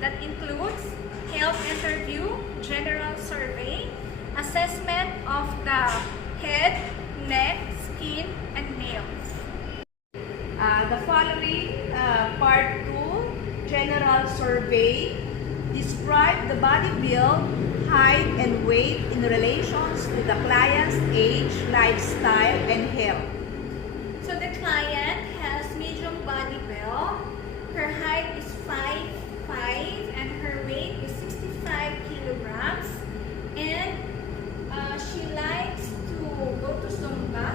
That includes health interview, general survey, assessment of the head, neck, skin, and nails. The following, part 2, general survey, describe the body build, height, and weight in relations to the client's age, lifestyle, and health. So the client has medium body build. Her height is 5'5", and her weight is 65 kilograms. And she likes to go to Zumba.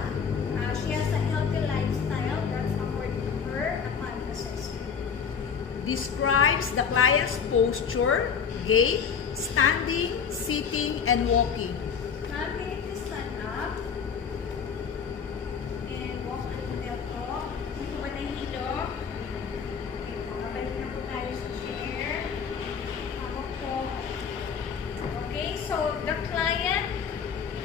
She has a healthy lifestyle. That's according to her upon assessment. Describes the client's posture, gait, standing, sitting, and walking. Ma'am, can you please stand up and walk a little po. Hindi po ba nahilo? Okay po, mabalik na po tayo sa chair. Hawak po. Okay, so the client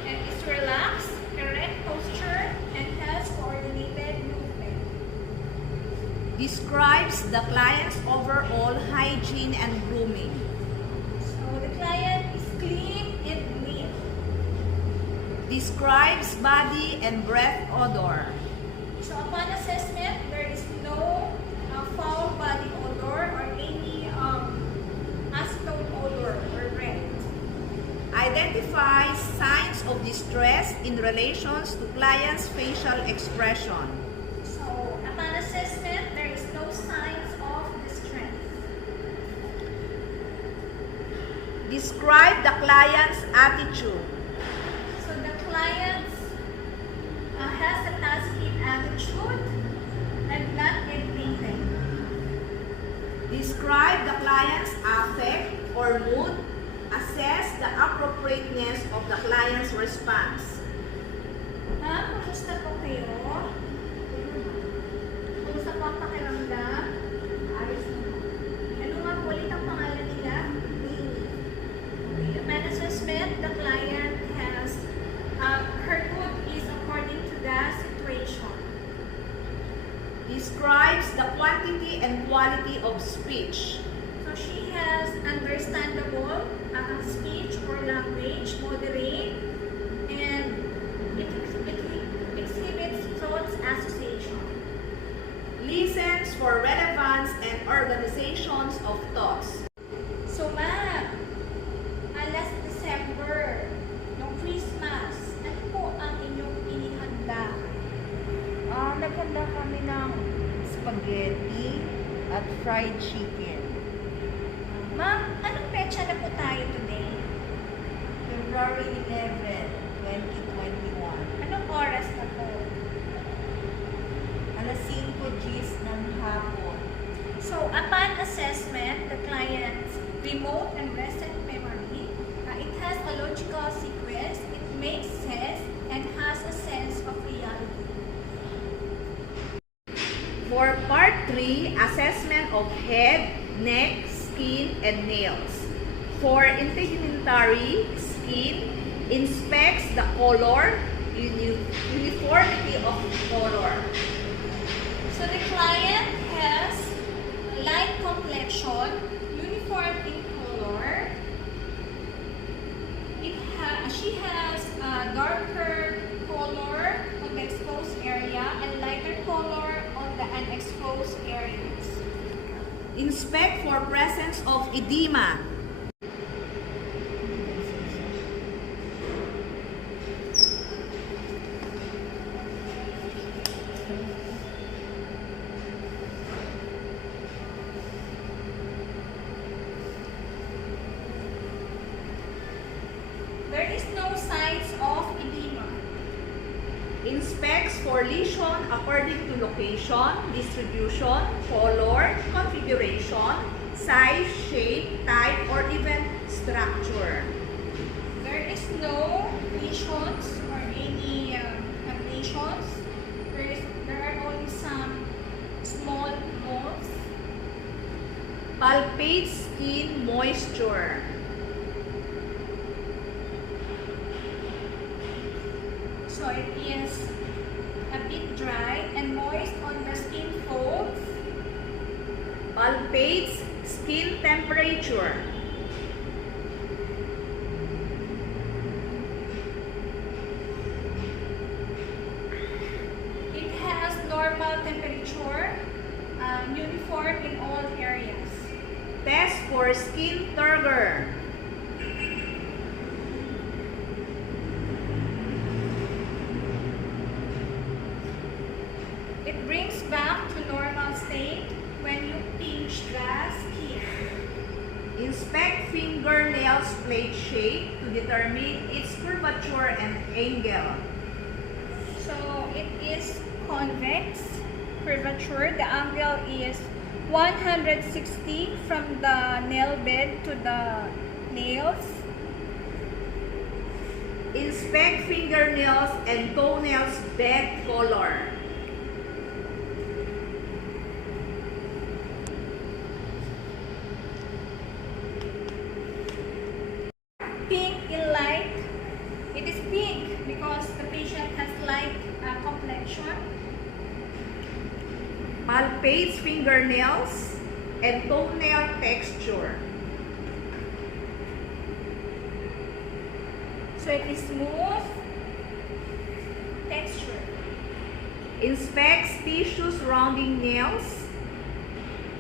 is relaxed, correct posture, and has coordinated movement. Describes the client's overall hygiene and grooming. So the client is clean and neat. Describes body and breath odor. So upon assessment, there is no foul body odor or any acetone odor or breath. Identifies signs of distress in relations to client's facial expression. So upon assessment, there is no signs of distress. Describe the client's attitude. So the client has a positive attitude and not anything. Describe the client's affect or mood. Assess the appropriateness of the client's response. Ma'am, kumusta po kayo? Kumusta po ang pakiramdam? Ayos naman. Ano nga po ulit ang pangalan nila? Okay. Upon assessment, the client has, her mood is according to the situation. Describes the quantity and quality of speech. So she has understandable speech or language, moderate, and it exhibits thoughts association. Listens for relevance and organizations of thoughts. So ma'am, last December, noong Christmas, ano po ang inyong inihanda? Naghanda kami ng spaghetti at fried chicken. Ma'am, anong petsa na po tayo today? February 11, 2021. Anong oras na po? Alas 5 Gs ng hapon. So upon assessment, the client's remote and recent memory, it has a logical sequence, it makes sense, and has a sense of reality. For part 3, assessment of head, neck, skin, and nails. For integumentary skin, inspects the color, uniformity of color. So the client has light complexion, uniform in color. She has a darker color on the exposed area and lighter color on the unexposed areas. Inspect for presence of edema. There is no signs of edema. Inspects for lesion according to location, distribution, color, configuration, size, shape, type, or even structure. There is no lesions or any ablations. There are only some small moles. Palpate skin moisture. So it is a bit dry and moist on the skin folds. Palpates Skin temperature. It has normal temperature, uniform in all areas. Test for skin turgor. It brings back to normal state when you pinch the skin. Inspect fingernails plate shape to determine its curvature and angle. So it is convex curvature. The angle is 160 from the nail bed to the nails. Inspect fingernails and toenails bed color. Pink in light. It is pink because the patient has light complexion. Palpates fingernails and toenail texture. So it is smooth texture. Inspects tissue surrounding nails.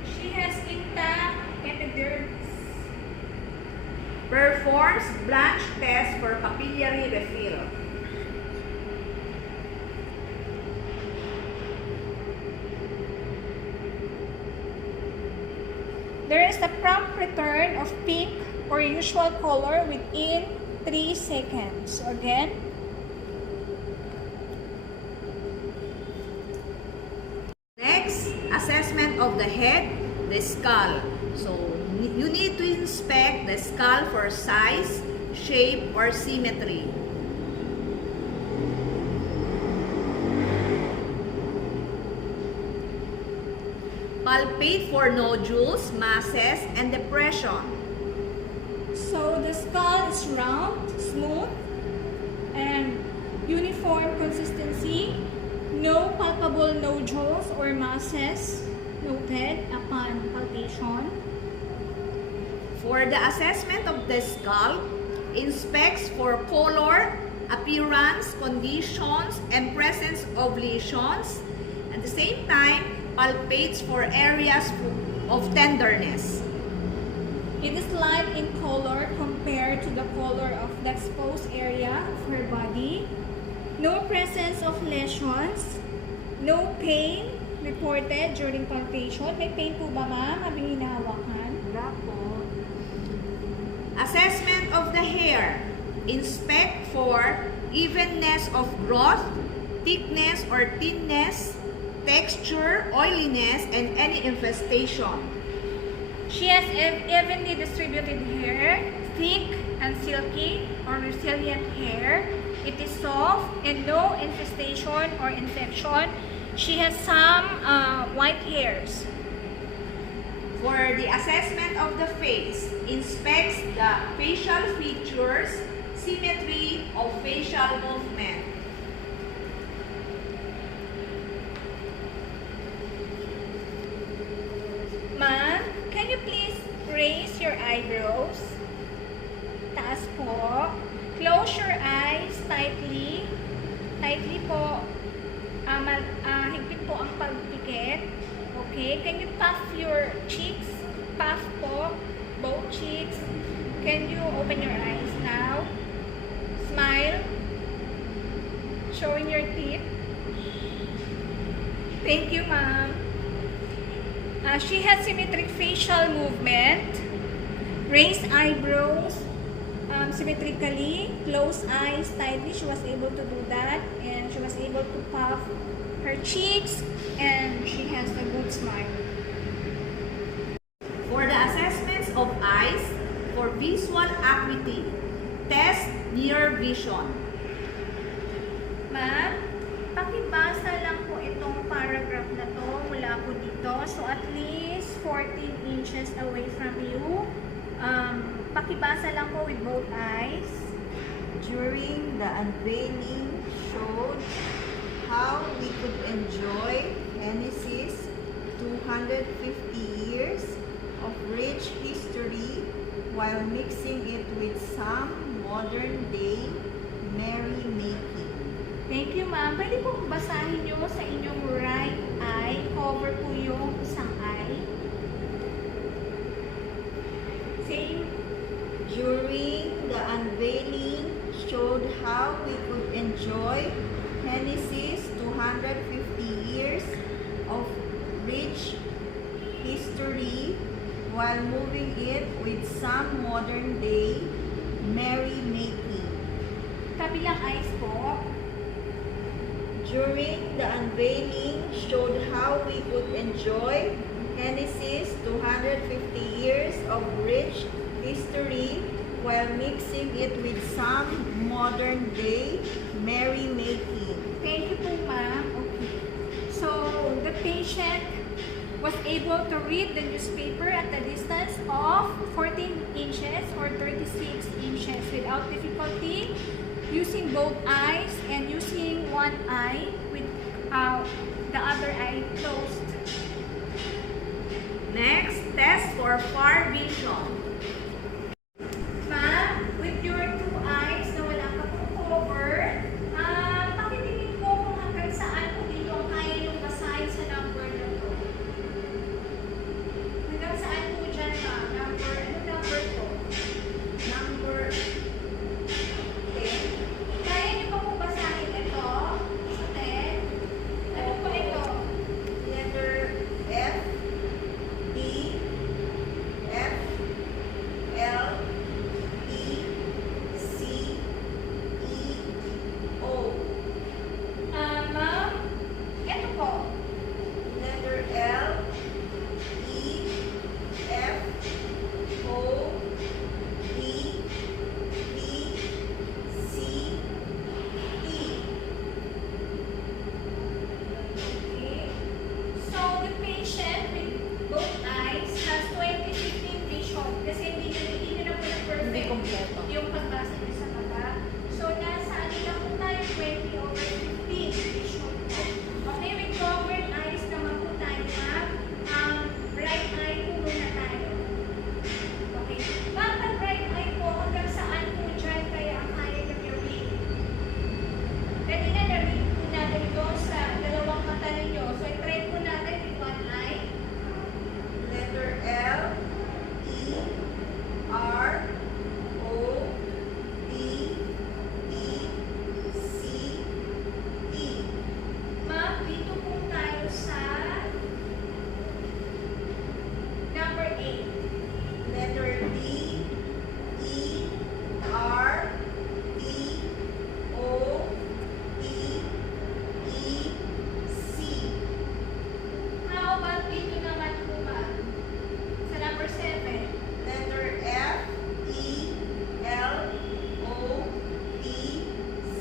She has intact epidermis. Performs blanch test for capillary refill. There is a prompt return of pink or usual color within 3 seconds. Again, Next, assessment of the head, the skull. So, you need to inspect the skull for size, shape, or symmetry. Palpate for nodules, masses, and depression. so the skull is round, smooth, and uniform consistency. No palpable nodules or masses noted upon palpation. For the assessment of the skull, inspects for color, appearance, conditions, and presence of lesions. At the same time, palpates for areas of tenderness. It is light in color compared to the color of the exposed area of her body. No presence of lesions. No pain reported during palpation. May pain po ba, ma'am? Habang hinahawakan? Wala po. Assessment of the hair. Inspect for evenness of growth, thickness or thinness, texture, oiliness, and any infestation. She has evenly distributed hair, thick and silky or resilient hair. It is soft and no infestation or infection. She has some white hairs. For the assessment of the face, inspects the facial features, symmetry of facial movement. Ma'am, can you please raise your eyebrows? Taas po. Close your eyes tightly. Tightly po. Higpit po ang pagpikit. Okay. Can you puff your cheeks? Puff po. Both cheeks. Can you open your eyes now? Smile. Showing your teeth. Thank you, ma'am. She has symmetric facial movement, raised eyebrows symmetrically, closed eyes tightly. She was able to do that, and she was able to puff her cheeks, and she has a good smile. For the assessments of eyes, for visual acuity, test near vision. Ma'am, pakibasa lang po itong paragraph na to mula po dito. So, at least 14 inches away from you. Pakibasa lang po with both eyes. During the unveiling showed how we could enjoy Genesis 250 years of reign rich history while mixing it with some modern day merrymaking. Thank you, ma'am. Pwede po basahin nyo sa inyong right eye. Cover po yung isang eye. Same. During the unveiling showed how we could enjoy Hennessy's 250 years of rich history while moving it with some modern day merrymaking. Kabilang eyes po. During the unveiling showed how we could enjoy Hennessy's 250 years of rich history while mixing it with some modern day merrymaking. Thank you po, ma'am. Okay. So, the patient was able to read the newspaper at a distance of 14 inches or 36 inches without difficulty, using both eyes and using one eye with the other eye closed. Next, test for far vision. Ma'am, with your two eyes na wala ka pong cover, pakitingin po kung hanggang saan po dito ang kaya yung basahin sa number na to. Hanggang saan po dyan, ma'am? Number, ano number po? Number 10. Kaya niyo pa po basahin ito? Sa 10? Ano po ito? Letter F, D, F, L, E, C, E, O. Ma'am, ito po. Letter L, E, F, O, D, B, C, E. Okay. So, the patient with both eyes has 20/15 vision kasi hindi nyo na po na perfect Hindi kompleto. yung pagbasa niyo sa mata. So, nasa ano lang po tayo, 20/15 vision po. Okay, with covered eyes naman po tayo, ma'am. Right eye po muna tayo. Okay. Ma'am, pag right eye po, hanggang saan po dyan kaya ang kaya nyo read? Pwede na na-read po natin ito sa dalawang mata ninyo. So, i-try po natin with one eye. Letter L, E, R, O, D, E, C, E. Ma'am, dito po tayo sa number 8. Letter D, E, R, E, O, D, E, C. How about dito naman po, ma'am? Sa number 7. Letter F, E, L, O, D,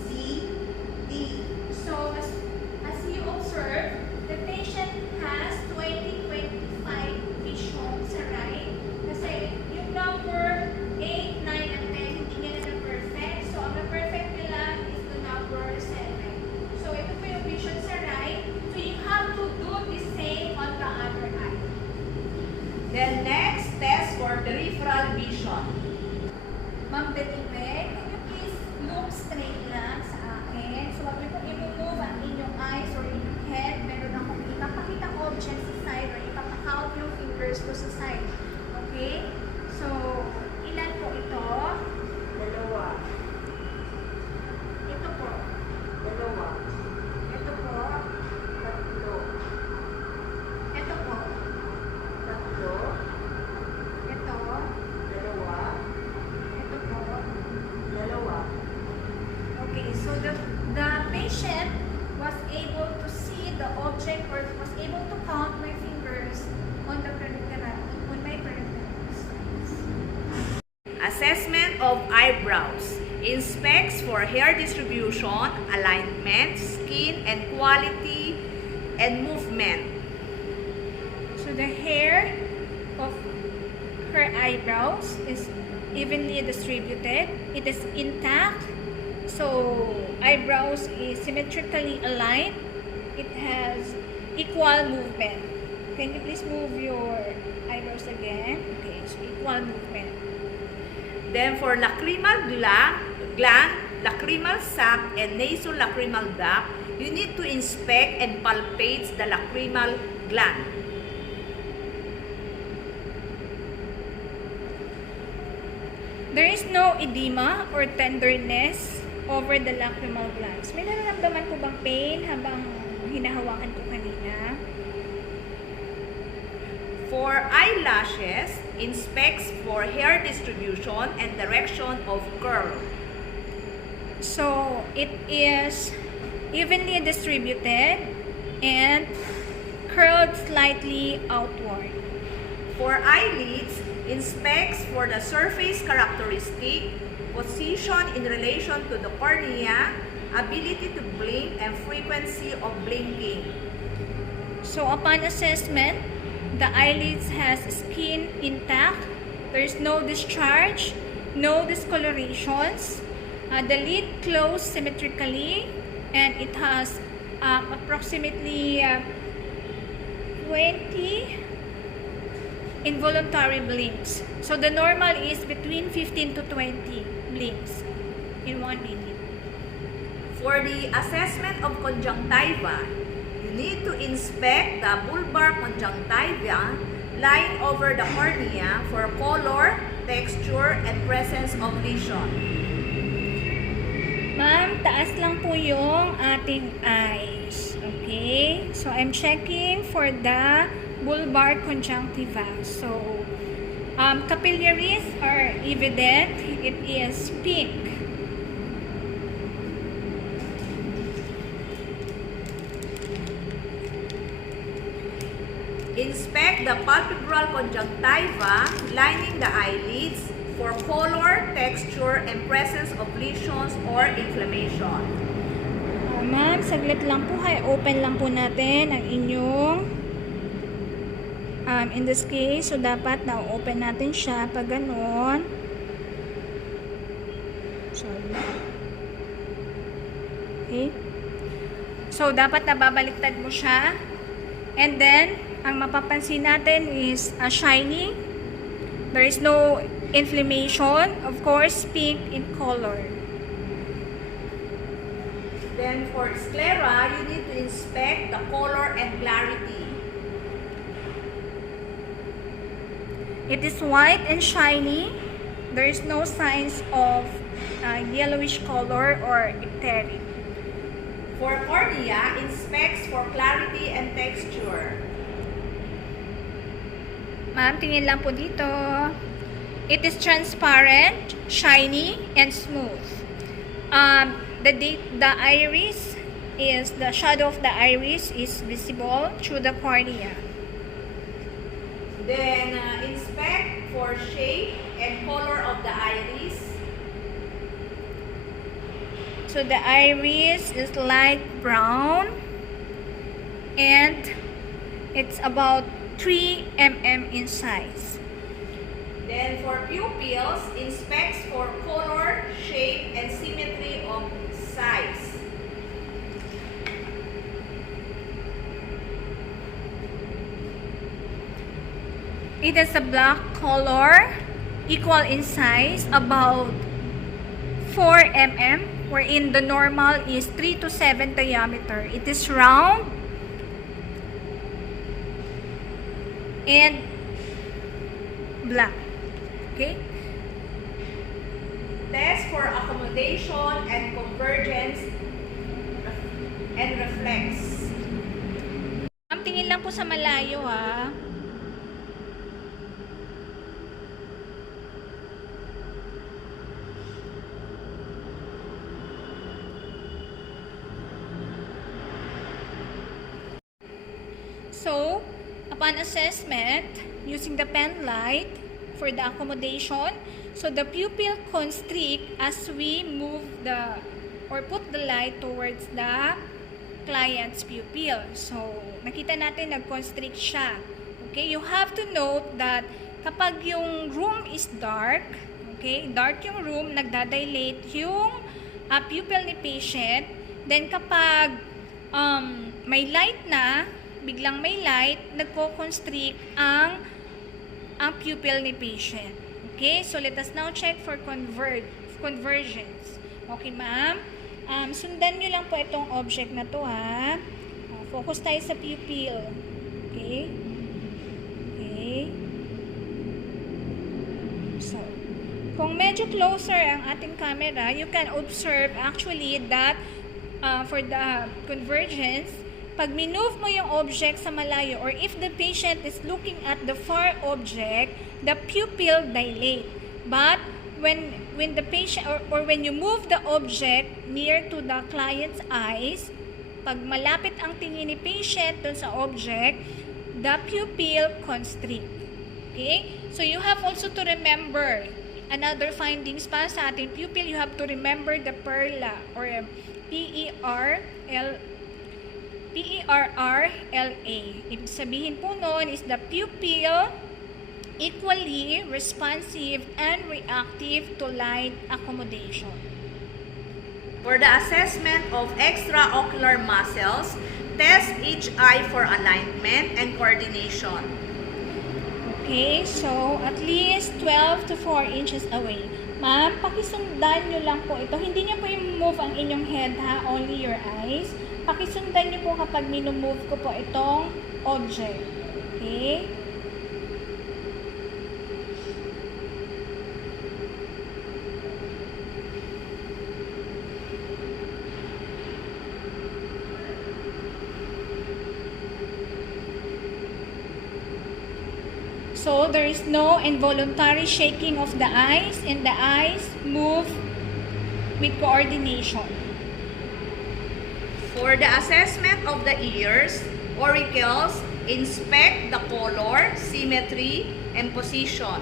C, D. So, as you observe, the patient has 20/25 vision sa right. Kasi yung number 8, 9, and 10, hindi niya na perfect. So, ang perfect nila is the number 7. So, ito po yung vision sa right. So, you have to do the same on the other eye. Then next, test for peripheral vision. Ma'am Betibe, can you please look straight lang sa akin? So, wag niyo pong i-move ang inyong eyes or inyong head. Meron akong ipapakita object sa side or ipapakount yung fingers ko sa side. Okay? So, ilan po ito? Dalawa. Ito po. Dalawa. Ito po. Tatlo. Ito po. Tatlo. Ito. Dalawa. Ito po. Dalawa. Okay, so the patient was able to see the object or was able to count my fingers on the peripheral, on my peripherals. Assessment of eyebrows. Inspects for hair distribution, alignment, skin and quality, and movement. So the hair of her eyebrows is evenly distributed. It is intact. So eyebrows is symmetrically aligned. It has equal movement. Can you please move your eyebrows again? Okay. lacrimal movement. Then for lacrimal gland, lacrimal sac, and nasolacrimal duct, you need to inspect and palpate the lacrimal gland. There is no edema or tenderness over the lacrimal glands. May nararamdaman po bang pain habang hinahawakan ko kanina? For eyelashes, inspects for hair distribution and direction of curl. So, it is evenly distributed and curled slightly outward. For eyelids, inspects for the surface characteristic, position in relation to the cornea, ability to blink, and frequency of blinking. So, upon assessment, the eyelids has skin intact. There is no discharge, no discolorations. The lid closed symmetrically, and it has approximately 20 involuntary blinks. So the normal is between 15 to 20 blinks in 1 minute. For the assessment of conjunctiva, you need to inspect the bulbar conjunctiva lying over the cornea for color, texture, and presence of lesion. Ma'am, taas lang po yung ating eyes. Okay? So, I'm checking for the bulbar conjunctiva. So, capillaries are evident. It is pink. Inspect the palpebral conjunctiva lining the eyelids for color, texture, and presence of lesions or inflammation. Ma'am, saglit lang po. Open lang po natin ang inyong in this case, so dapat na-open natin siya pag ganon. Sorry. Okay. So, dapat nababaliktad mo siya. And then, ang mapapansin natin is shiny. There is no inflammation. Of course, pink in color. Then for sclera, you need to inspect the color and clarity. It is white and shiny. There is no signs of yellowish color or ecteric. For cornea, inspects for clarity and texture. Ma'am, tingin lang po dito. It is transparent, shiny, and smooth. The iris is, the shadow of the iris is visible through the cornea. Then inspect for shape and color of the iris. So the iris is light brown and it's about 3 mm in size. Then for pupils, inspects for color, shape, and symmetry of size. It is a black color, equal in size, about 4 mm, wherein the normal is 3 to 7 diameter. It is round and black. Okay? Test for accommodation and convergence and reflex. Ma'am, tingin lang po sa malayo ha. So, upon assessment, using the pen light for the accommodation, so the pupil constrict as we move the or put the light towards the client's pupil. So, nakita natin nag-constrict siya. Okay, you have to note that kapag yung room is dark, okay, dark yung room, nagdadilate yung pupil ni patient. Then kapag may light na, biglang may light, nagko-constrict ang ang pupil ni patient. Okay? So, let us now check for convergence. Okay, ma'am? Sundan nyo lang po itong object na to, ha? Focus tayo sa pupil. Okay? Okay. So, kung medyo closer ang ating camera, you can observe actually that for the convergence, pag minove mo yung object sa malayo or if the patient is looking at the far object, the pupil dilate. But when the patient or when you move the object near to the client's eyes, pag malapit ang tingin ni patient dun sa object, the pupil constrict. Okay? So you have also to remember another findings pa sa ating pupil. You have to remember the PERLA or PERRLA. Ibig sabihin po noon is the pupil equally responsive and reactive to light accommodation. For the assessment of extraocular muscles, test each eye for alignment and coordination. Okay, so at least 12 to 4 inches away. Ma'am, pakisundan nyo lang po ito. Hindi nyo po i-move ang inyong head ha, only your eyes. Pakisundan nyo po kapag minumove ko po itong object. Okay? So, there is no involuntary shaking of the eyes and the eyes move with coordination. For the assessment of the ears, auricles, inspect the color, symmetry, and position.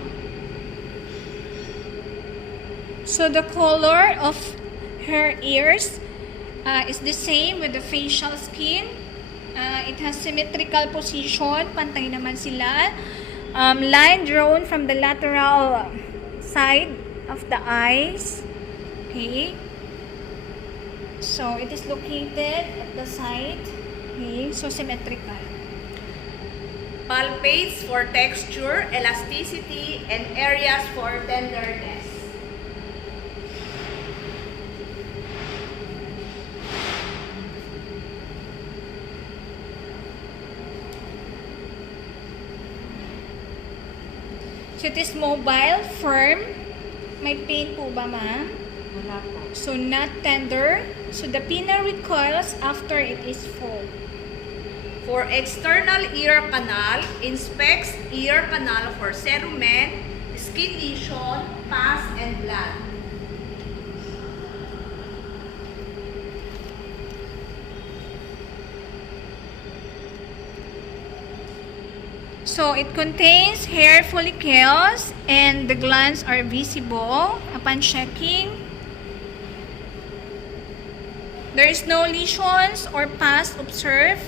So, the color of her ears is the same with the facial skin. It has symmetrical position. Pantay naman sila. Line drawn from the lateral side of the eyes. Okay. So, it is located at the side. Okay. So, symmetrical. Palpates for texture, elasticity, and areas for tenderness. So, it is mobile, firm. May pain po ba, ma'am? Wala po. So, not tender. So, the pinna recoils after it is full. For external ear canal, inspects ear canal for cerumen, skin lesion, pus, and blood. So, it contains hair follicles and the glands are visible upon checking. There is no lesions or pus observed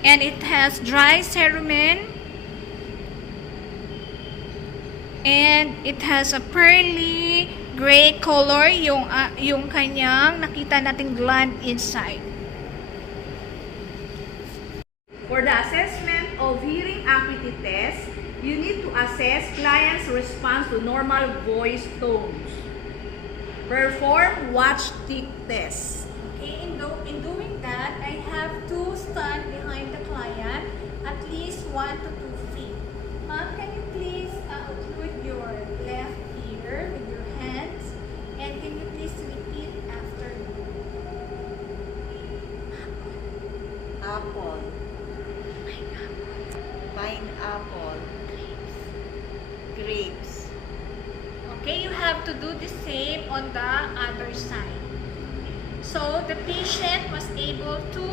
and it has dry cerumen and it has a pearly gray color yung kanyang nakita nating gland inside. For the assessment of hearing acuity test, you need to assess client's response to normal voice tones. Perform watch-tick test. Okay, in doing that, I have to stand behind the client at least 1 to 2 feet. Ma'am, can you please occlude your left ear with your hands? And can you please repeat after me? Apple. Pineapple. Grapes. Okay, you have to do the same on the other side. So, the patient was able to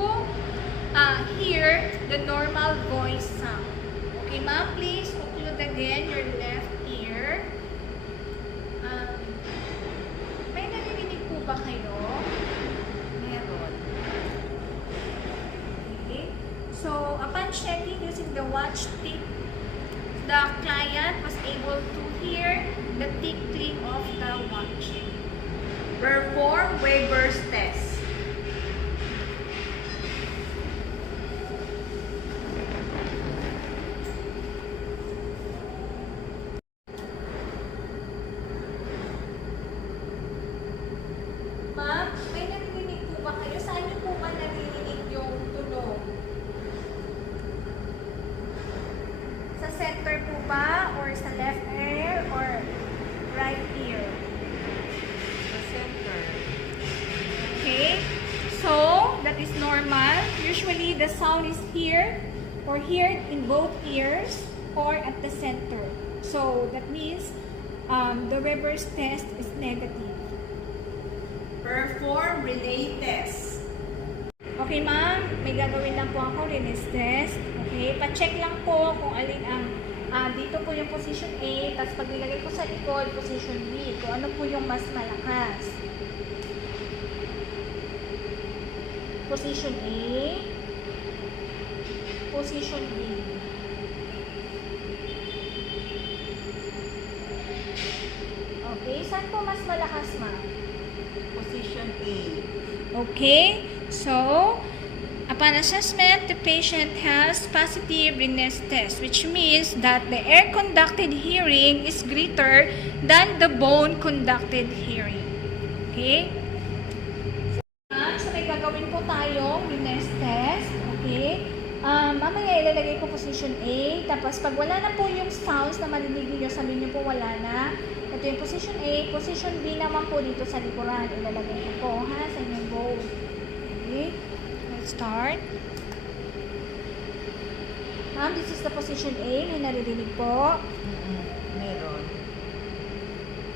hear the normal voice sound. Okay, ma'am, please occlude again your left ear. May naririnig po ba kayo? Meron. Okay. So, upon checking using the watch tick, the client was able to hear the tickling of the watch. Perform Weber's test. usually the sound is here or here in both ears or at the center. So that means the Weber's test is negative. Perform Rene test. Okay, ma'am. May gagawin lang po ako, Rene's test. Okay, pa-check lang po kung alin ang dito po yung position A, tapos pag nilagay ko sa likod, position B. Kung ano po yung mas malakas. Position A, position B. Okay, saan po mas malakas, ma'am? Position A. Okay, so upon assessment, the patient has positive Rene's test, which means that the air conducted hearing is greater than the bone conducted hearing. Okay? So may gagawin po tayong Rene's test. Okay? Mamaya ilalagay ko position A. Tapos pag wala na po yung sounds na marinig niyo, sabihin niyo po wala na. Ito yung position A. Position B naman po dito sa likuran. Ilalagay ko po ha sa inyong bowl. Okay? Let's start. Ma'am, this is the position A. May naririnig po. Meron.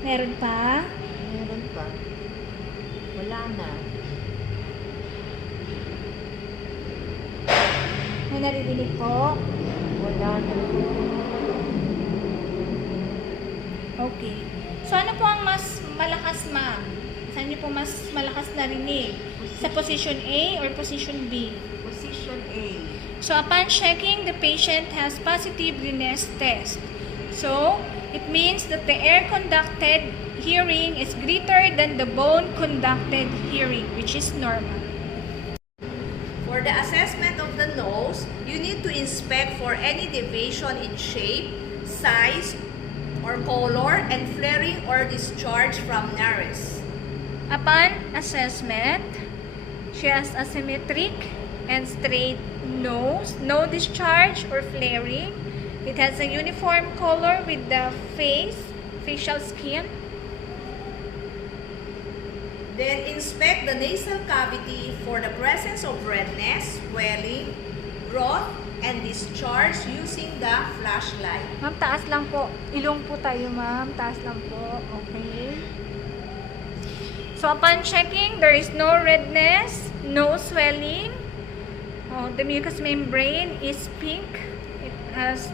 Meron pa. Meron pa. Wala na. May naririnig po. Wala na. Okay. So, ano po ang mas malakas, ma'am? Saan niyo po mas malakas narinig? Sa position A or position B? Position A. So, upon checking, the patient has positive Rene's test. So, it means that the air conducted hearing is greater than the bone conducted hearing, which is normal. For the assessment of the nose, you need to inspect for any deviation in shape, size, or color, and flaring or discharge from nares. Upon assessment, she has a symmetric and straight nose, no discharge or flaring. It has a uniform color with the facial skin. Then inspect the nasal cavity for the presence of redness, swelling, growth, and discharge using the flashlight. Ma'am, taas lang po. Ilong po tayo, ma'am. Taas lang po. Okay. So, upon checking, there is no redness, no swelling. The mucous membrane is pink. It has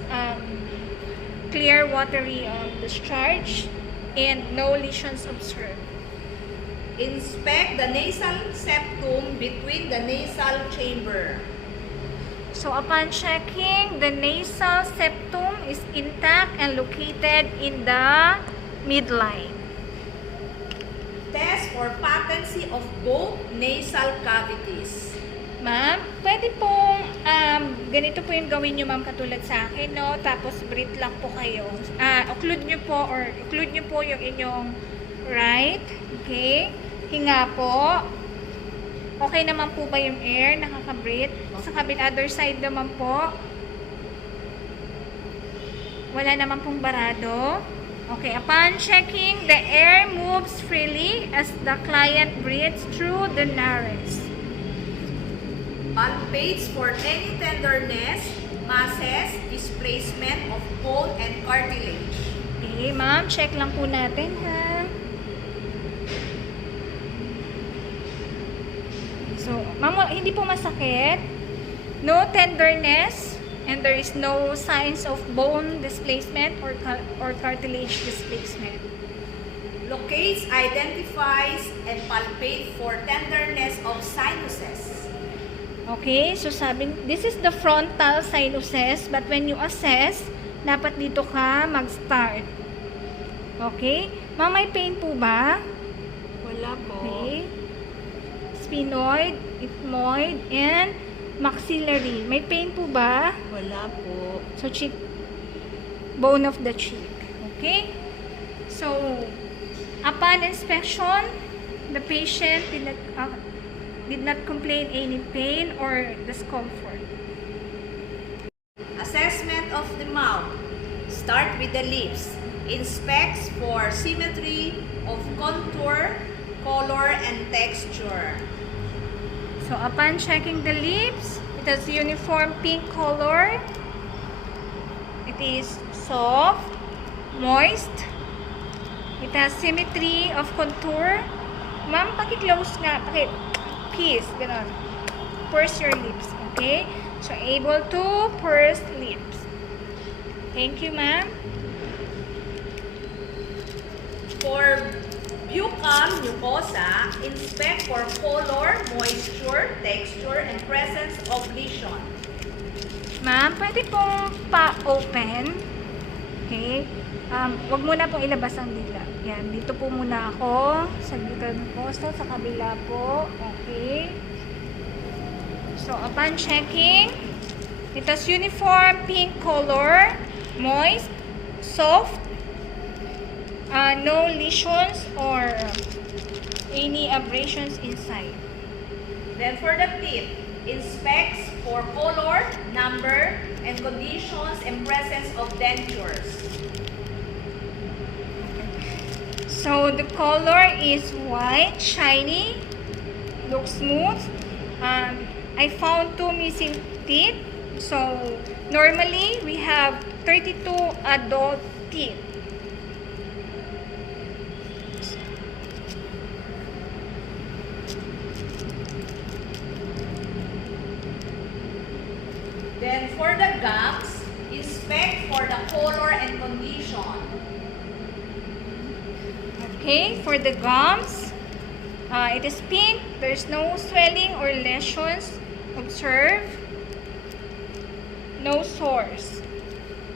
clear watery discharge and no lesions observed. Inspect the nasal septum between the nasal chamber. So, upon checking, the nasal septum is intact and located in the midline. Test for patency of both nasal cavities. Ma'am, pwede pong ganito po yung gawin nyo, ma'am, katulad sa akin, no? Tapos breathe lang po kayo. Occlude nyo po yung inyong right. Okay? Hinga po. Okay naman po ba yung air? Nakaka-breathe? Sa other side naman po. Wala naman pong barado. Okay, upon checking, the air moves freely as the client breathes through the nares. Palpates for any tenderness, masses, displacement of bone and cartilage. Okay, ma'am, check lang po natin, ha? So, ma'am, hindi po masakit. No tenderness. And there is no signs of bone displacement or cartilage displacement. Locates, identifies, and palpate for tenderness of sinuses. Okay, so sabi, this is the frontal sinuses, but when you assess, dapat dito ka mag-start. Okay? Ma'am, may pain po ba? Wala po. Okay. Sphenoid, ethmoid, and maxillary. May pain po ba? Wala po. So, cheek, bone of the cheek. Okay? So, upon inspection, the patient did not complain any pain or discomfort. Assessment of the mouth. Start with the lips. Inspects for symmetry of contour, color, and texture. So, upon checking the lips, It has uniform pink color. It is soft, moist. It has symmetry of contour. Ma'am, paki-close nga. Kiss. Ganon. Purse your lips. Okay? So, able to purse lips. Thank you, ma'am. For buccal mucosa, inspect for color, moisture, texture, and presence of lesion. Ma'am, pwede pong pa-open. Okay? Wag muna pong ilabas ang dila. Yan, dito po muna ako. Sa buccal mucosa, sa kabila po. Okay. So, upon checking, it has uniform pink color, moist, soft, no lesions or any abrasions inside. Then for the teeth, inspects for color, number, and conditions and presence of dentures. So the color is white, shiny, looks smooth. I found 2 missing teeth. So normally we have 32 adult teeth. Then for the gums, inspect for the color and condition. Okay, for the gums, it is pink. There's no swelling or lesions observed. No sores.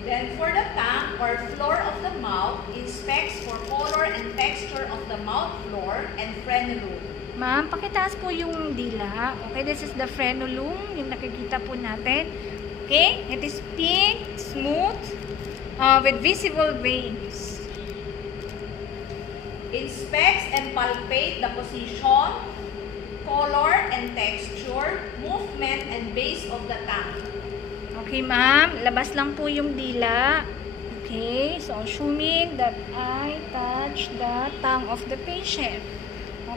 Then for the tongue or floor of the mouth, inspects for color and texture of the mouth floor and frenulum. Ma'am, pakitaas po yung dila. Okay, this is the frenulum, yung nakikita po natin. Okay, it is pink, smooth, with visible veins. Inspects and palpate the position, color and texture, movement and base of the tongue. Okay, ma'am, labas lang po yung dila. Okay, so assuming that I touch the tongue of the patient.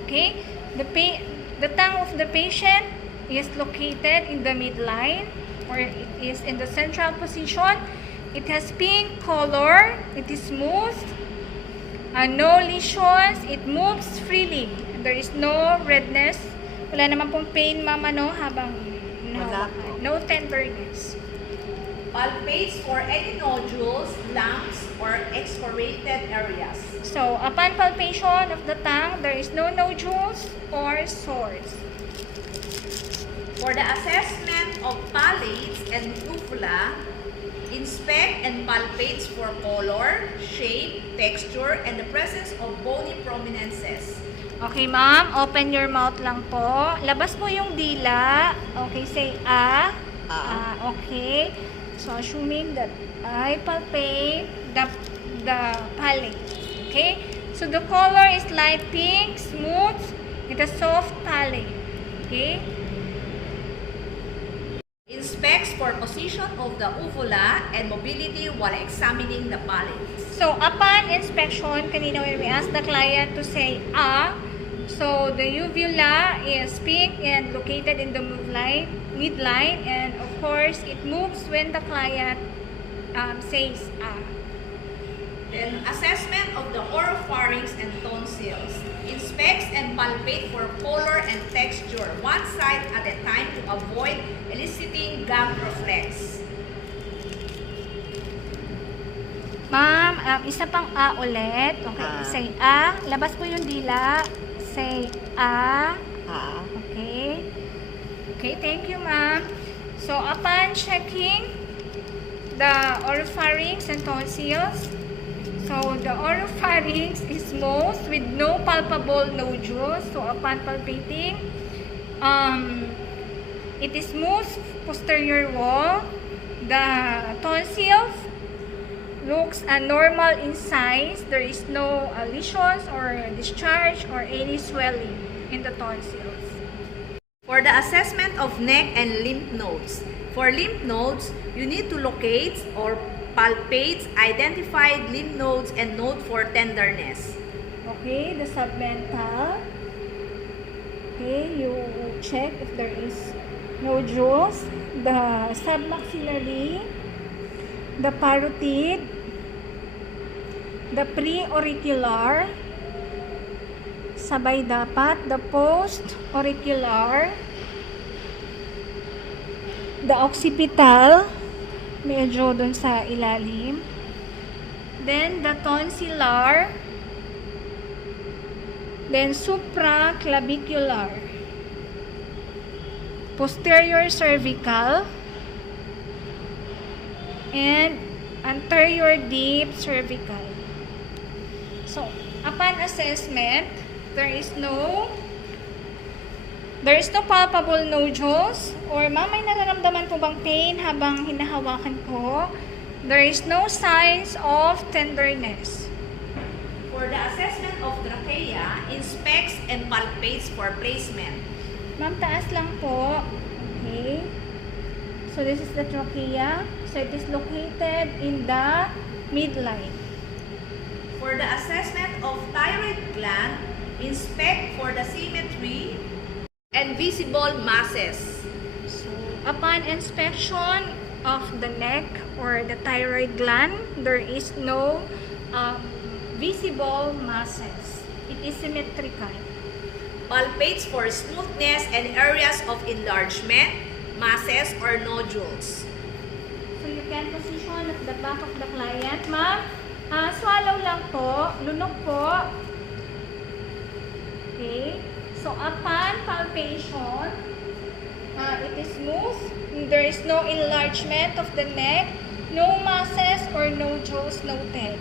Okay, the tongue of the patient is located in the midline, or it is in the central position. It has pink color. It is smooth. No lesions. It moves freely. There is no redness. Wala naman pong pain, mama, no? Habang Wala po. no tenderness. Palpates for any nodules, lumps, or excoriated areas. So, upon palpation of the tongue, there is no nodules or sores. For the assessment of palates and uvula, inspect and palpates for color, shape, texture, and the presence of bony prominences. Okay, ma'am. Open your mouth lang po. Labas po yung dila. Okay, say ah. Okay. So, assuming that I palpate the palate. Okay? So, the color is light pink, smooth, with a soft palate. Okay? Inspects for position of the uvula and mobility while examining the palate. So, upon inspection, kanina when we asked the client to say ah, so the uvula is pink and located in the midline, and of course, it moves when the client says ah. Then, assessment of the oropharynx and tonsils. Inspects and palpate for color and texture, one side at a time to avoid eliciting gum reflex. Ma'am, isa pang A ulit. Okay, say A. Labas po yung dila. Say A. Okay. Okay, thank you, ma'am. So, upon checking the oropharynx and tonsils, so the oropharynx is smooth with no palpable nodules. So, upon palpating, it is smooth posterior wall. The tonsils looks normal in size. There is no lesions or discharge or any swelling in the tonsils. For the assessment of neck and lymph nodes. For lymph nodes, you need to locate or palpate identified lymph nodes and note for tenderness. Okay, the submental. Okay, you check if there is nodules, the submaxillary, the parotid, the pre-auricular, sabay dapat, the post-auricular, the occipital, medyo dun sa ilalim, then the tonsillar, then supraclavicular, posterior cervical, and anterior deep cervical. So, upon assessment, there is no palpable nodules or may nararamdaman po bang pain habang hinahawakan ko. There is no signs of tenderness. For the assessment of trachea, inspects and palpates for placement. Ma'am, taas lang po. Okay. So, this is the trachea. So, it is located in the midline. For the assessment of thyroid gland, inspect for the symmetry and visible masses. So, upon inspection of the neck or the thyroid gland, there is no visible masses. It is symmetrical. Palpates for smoothness and areas of enlargement, masses, or nodules. So, you can position at the back of the client. Ma'am, swallow lang po. Lunok po. Okay. So, upon palpation, it is smooth. There is no enlargement of the neck, no masses or nodules noted.